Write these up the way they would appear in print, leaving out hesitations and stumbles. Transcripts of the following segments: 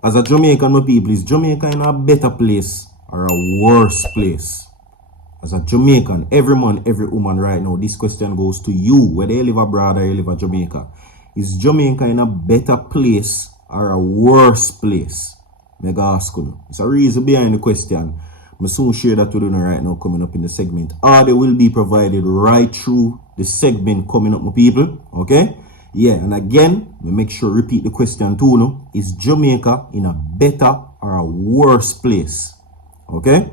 As a Jamaican, my people, is Jamaica in a better place or a worse place? As a Jamaican, every man, every woman right now, this question goes to you, whether you live abroad or you live in Jamaica. Is Jamaica in a better place or a worse place? Mega ask you. It's a reason behind the question. I'm soon share that with you right now coming up in the segment. They will be provided right through the segment coming up, my people. Okay? Yeah, and again, we make sure repeat the question too. No? Is Jamaica in a better or a worse place? Okay?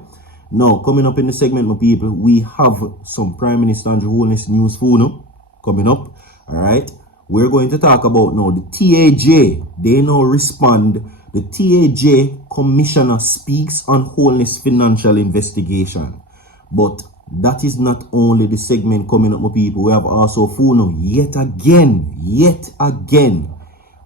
Now, coming up in the segment, my people, we have some Prime Minister Andrew Holness news for you coming up. Alright? We're going to talk about now the TAJ. They now respond. The TAJ Commissioner speaks on Holness financial investigation. But that is not only the segment coming up, my people. We have also Funo yet again,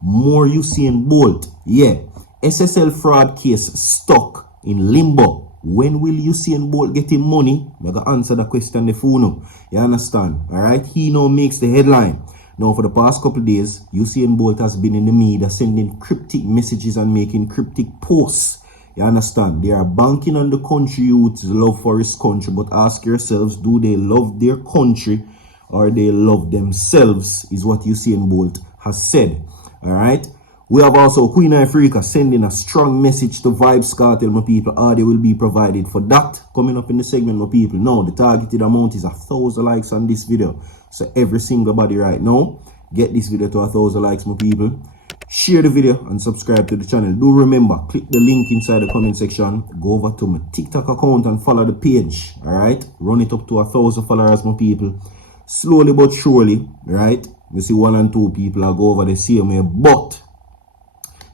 more Usain Bolt. Yeah, SSL fraud case stuck in limbo. When will Usain Bolt get him money? I'm going to answer the question the Funo. You understand? All right, he now makes the headline. Now, for the past couple of days, Usain Bolt has been in the media sending cryptic messages and making cryptic posts. You understand? They are banking on the country youth's love for his country, but ask yourselves, do they love their country or they love themselves, is what Usain Bolt has said. All right? We have also Queena sending a strong message to Vybz Kartel, my people. They will be provided for that coming up in the segment, my people. Now, the targeted amount is 1,000 likes on this video. So every single body right now, get this video to 1,000 likes, my people. Share the video and subscribe to the channel. Do remember, click the link inside the comment section. Go over to my TikTok account and follow the page. Alright? Run it up to 1,000 followers, my people. Slowly but surely, right? We see 1 and 2 people are go over the same way, but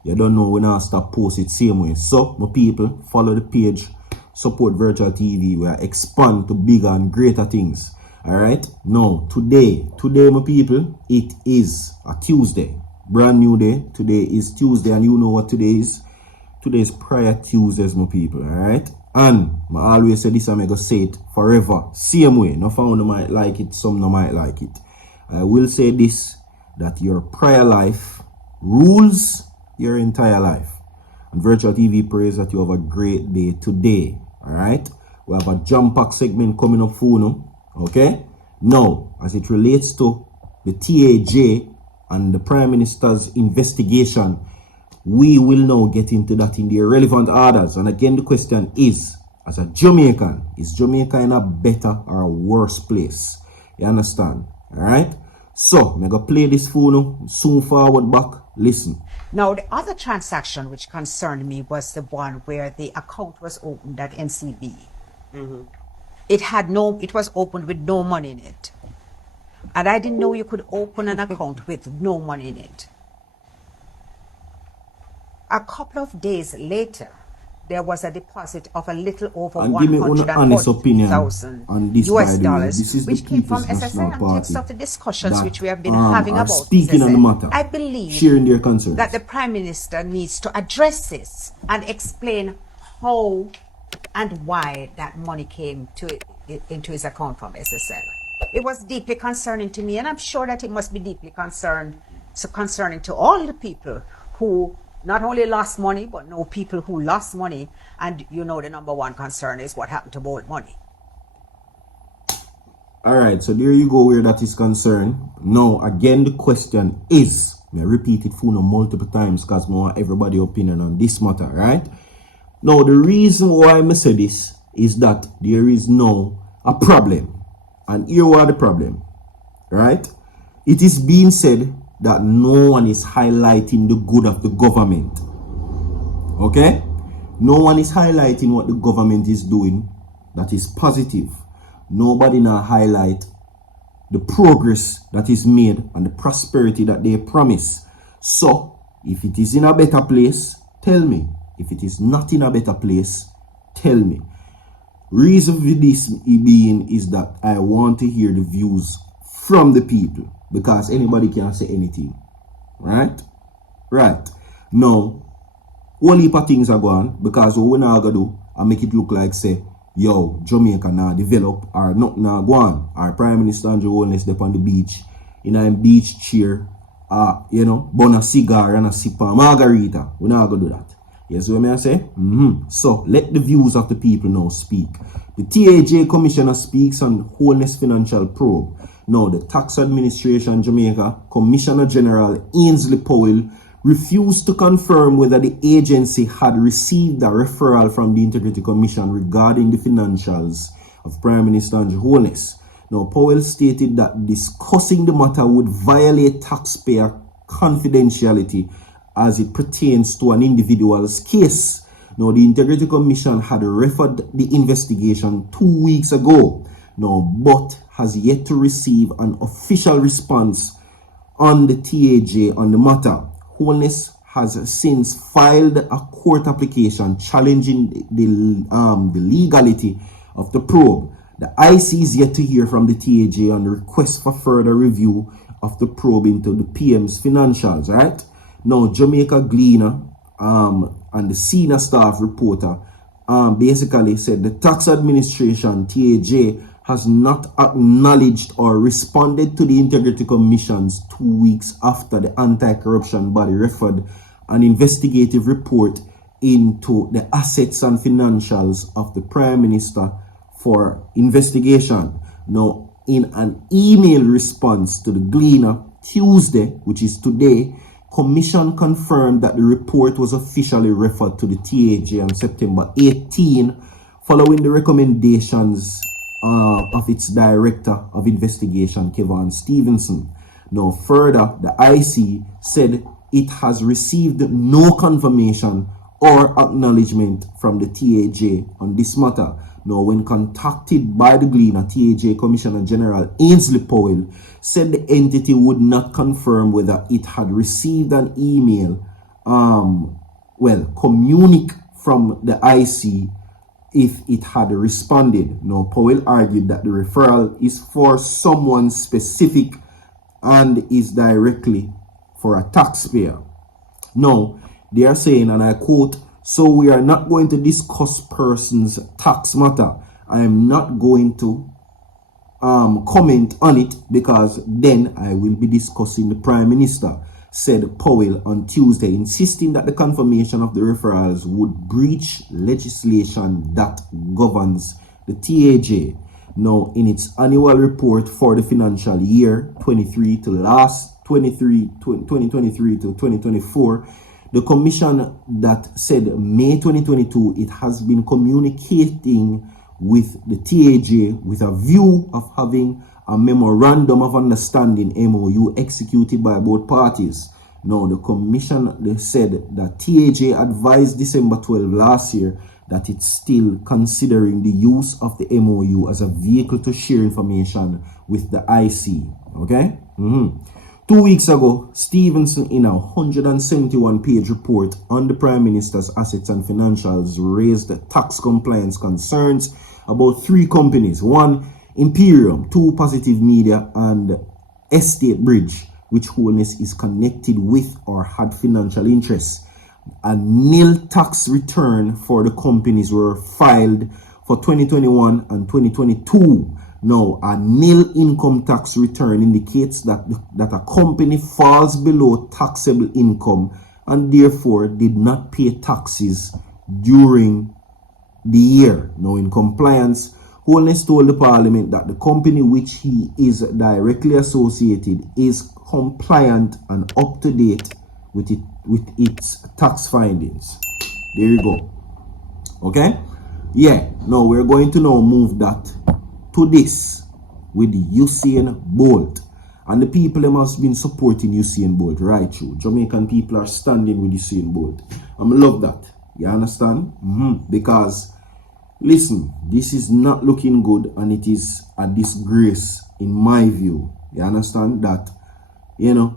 you don't know when I stop post it same way. So, my people, follow the page, support Virtual TV, we are expand to bigger and greater things. Alright? Now, today, my people, it is a Tuesday. Brand new day. Today is Tuesday, and you know what today is? Today is Prayer Tuesdays, my people. Alright? And I always say this, I'm going to say it forever. Same way. No founder might like it, some no might like it. I will say this, that your prayer life rules your entire life. And Virtual TV prays that you have a great day today. Alright? We have a jump-pack segment coming up for you. Okay? Now, as it relates to the TAJ and the Prime Minister's investigation, we will now get into that in the relevant orders. And again, the question is, as a Jamaican, is Jamaica in a better or a worse place? You understand? Alright? So, I'm going to play this for you. Soon forward back. Listen. Now, the other transaction which concerned me was the one where the account was opened at NCB. It was opened with no money in it. And I didn't know you could open an account with no money in it. A couple of days later, there was a deposit of a little over $140,000 US dollars, which came from SSL, and takes up the discussions which we have been having about speaking on the matter. I believe sharing their concerns, that the Prime Minister needs to address this and explain how and why that money came into his account from SSL. It was deeply concerning to me, and I'm sure that it must be deeply concerning to all the people who not only lost money, but know people who lost money. And you know the number one concern is what happened to Bolt money. Alright, so there you go where that is concerned. Now, again, the question is, I repeat it for you multiple times because I want everybody's opinion on this matter, right? Now, the reason why I say this is that there is now a problem. And here was the problem, right? It is being said that no one is highlighting the good of the government. Okay? No one is highlighting what the government is doing that is positive. Nobody now highlight the progress that is made and the prosperity that they promise. So, if it is in a better place, tell me. If it is not in a better place, tell me. Reason for this being is that I want to hear the views from the people, because anybody can say anything, right? Right. Now, one heap of things are going, because what we're not going to do and make it look like, say, yo, Jamaica now develop, or not now go on, our Prime Minister Andrew Holness up on the beach, in a beach chair, burn a cigar and a sip of margarita. We're not going to do that. Yes, what I say? So, let the views of the people now speak. The TAJ Commissioner speaks on Holness Financial Probe. Now, the Tax Administration Jamaica Commissioner General Ainsley Powell refused to confirm whether the agency had received a referral from the Integrity Commission regarding the financials of Prime Minister Andrew Holness. Now, Powell stated that discussing the matter would violate taxpayer confidentiality as it pertains to an individual's case. Now, the Integrity Commission had referred the investigation 2 weeks ago, but has yet to receive an official response on the TAJ on the matter. Holness has since filed a court application challenging the legality of the probe. The IC is yet to hear from the TAJ on the request for further review of the probe into the PM's financials, right? Now, Jamaica Queena and the senior staff reporter basically said the tax administration, TAJ, has not acknowledged or responded to the Integrity Commission's 2 weeks after the anti-corruption body referred an investigative report into the assets and financials of the Prime Minister for investigation. Now, in an email response to the Queena Tuesday, which is today, Commission confirmed that the report was officially referred to the TAJ on September 18 following the recommendations of its Director of Investigation, Kevin Stevenson. Now, further, the IC said it has received no confirmation or acknowledgement from the TAJ on this matter. Now, when contacted by the Queena, TAJ Commissioner General Ainsley Powell said the entity would not confirm whether it had received an email, communique from the IC if it had responded. Now, Powell argued that the referral is for someone specific and is directly for a taxpayer. Now, they are saying, and I quote, "So we are not going to discuss person's tax matter. I am not going to comment on it because then I will be discussing the Prime Minister," said Powell on Tuesday, insisting that the confirmation of the referrals would breach legislation that governs the TAJ. Now, in its annual report for the financial year 2023 to 2024, the Commission that said May 2022 it has been communicating with the TAJ with a view of having a memorandum of understanding MOU executed by both parties. Now, the Commission said that TAJ advised December 12 last year that it's still considering the use of the MOU as a vehicle to share information with the IC. Okay? 2 weeks ago, Stevenson, in a 171-page report on the Prime Minister's assets and financials, raised tax compliance concerns about 3 companies: 1, Imperium; 2, Positive Media; and Estate Bridge, which Holness is connected with or had financial interests. A nil tax return for the companies were filed for 2021 and 2022. Now, a nil income tax return indicates that a company falls below taxable income and therefore did not pay taxes during the year. Now, in compliance, Holness told the Parliament that the company which he is directly associated is compliant and up to date with its tax findings. There you go. Okay? Yeah. Now, we're going to now move that to this with Usain Bolt. And the people them has been supporting Usain Bolt right through. Jamaican people are standing with Usain Bolt. I love that. You understand? Because, listen, this is not looking good and it is a disgrace in my view. You understand? That,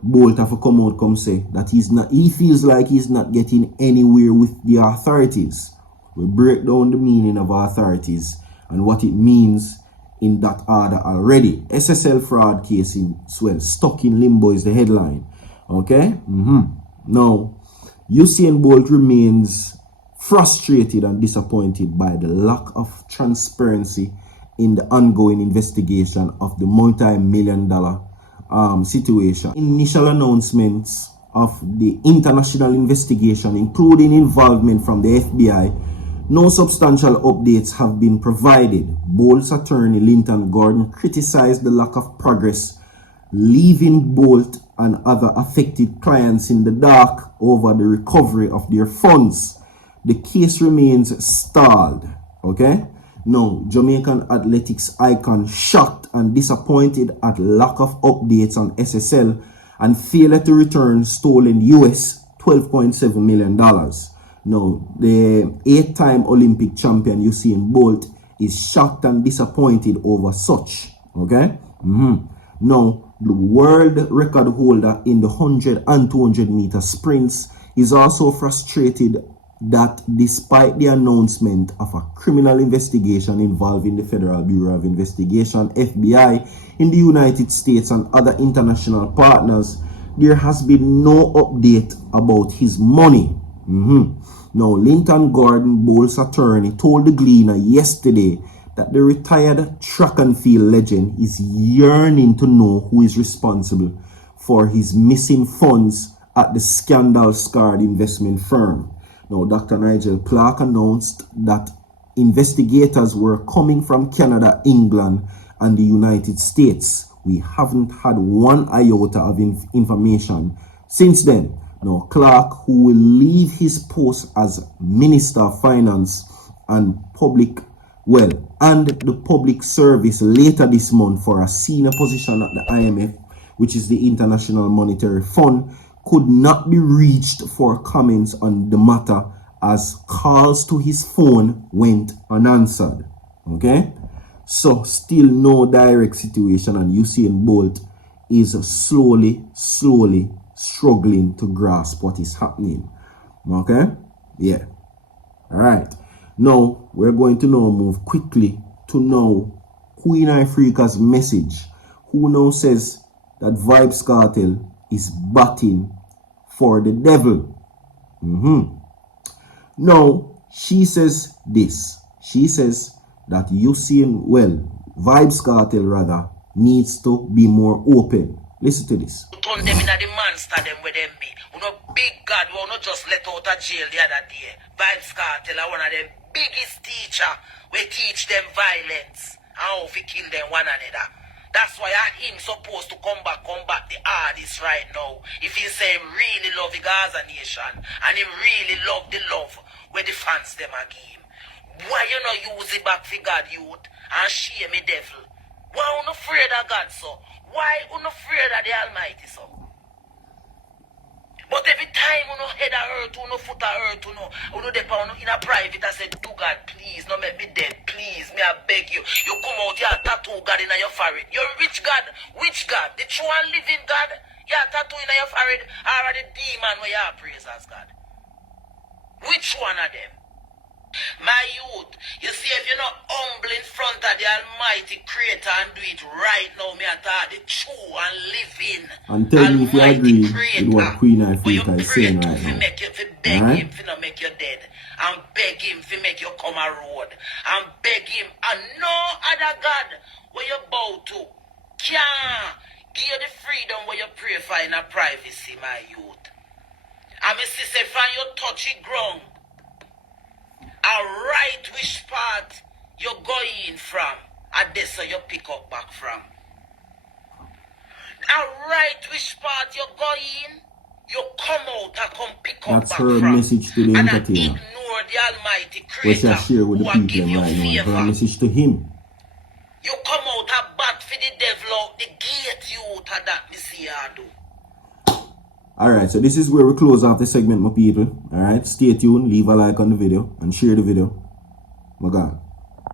Bolt have to come out, come say that he feels like he's not getting anywhere with the authorities. We break down the meaning of authorities and what it means in that order already. SSL fraud case stuck in limbo is the headline. Okay? Now, Usain Bolt remains frustrated and disappointed by the lack of transparency in the ongoing investigation of the multi-million-dollar situation. Initial announcements of the international investigation, including involvement from the FBI, no substantial updates have been provided. Bolt's attorney, Linton Gordon, criticized the lack of progress, leaving Bolt and other affected clients in the dark over the recovery of their funds. The case remains stalled. Okay? Now, Jamaican athletics icon shocked and disappointed at lack of updates on SSL and failure to return stolen US $12.7 million. Now, the 8-time Olympic champion Usain Bolt is shocked and disappointed over such. Okay? Now, the world record holder in the 100 and 200 meter sprints is also frustrated that despite the announcement of a criminal investigation involving the Federal Bureau of Investigation, FBI, in the United States and other international partners, there has been no update about his money. Now, Linton Gordon, Bolt's attorney, told the Gleaner yesterday that the retired track and field legend is yearning to know who is responsible for his missing funds at the scandal-scarred investment firm. Now, Dr. Nigel Clark announced that investigators were coming from Canada, England, and the United States. We haven't had one iota of information since then. Now, Clark, who will leave his post as Minister of Finance and the Public Service later this month for a senior position at the IMF, which is the International Monetary Fund, could not be reached for comments on the matter as calls to his phone went unanswered. Okay? So, still no direct situation, and Usain Bolt is slowly struggling to grasp what is happening. Okay? Yeah. Alright. Now, we're going to now move quickly to know Queena Africa's message, who now says that Vybz Kartel is batting for the devil. Now, she says this. She says that Vybz Kartel rather, needs to be more open. Listen to this. Turn them in the monster them with them be. You know, big God will not just let out of jail the other day. Vybz Kartel are one of them biggest teacher. We teach them violence and how to kill them one another. That's why him supposed to combat the hardest right now. If he say him really love the Gaza nation and him really love the love where the fans them are give him. Why you not use it back for God youth and shame me devil? Why you not afraid of God so? Why you not afraid of the Almighty so? But every time you know head a hurt, you know foot a hurt, you know depend in a private, I say, do God, please, don't make me dead, please, me I beg you. You come out here tattoo God in your forehead. You're rich God, which God? The true and living God? You tattoo in your forehead, or the demon where you praise as God? Which one of them? My youth, you see, if you're not humble in front of the Almighty Creator and do it right now, me I thought the true and living and tell me if you agree with what Queena Africa is saying right now. Make you, beg him to not make you dead, and beg him to make you come a road, and beg him, and no other God where you bow to can give you the freedom where you pray for in a privacy, my youth. And me see say from your touchy ground, a right which part you're going from, and this so you pick up back from. A right which part you're going, you come out and come pick up That's back her from. message to the And entertainer. ignore the Almighty What Creator she share with the who will people give you right now. favor. Her message to him. You come out and bat for the devil out the gate, you out of that me see you do. Alright, so this is where we close off the segment, my people. Alright, stay tuned, leave a like on the video, and share the video. My God.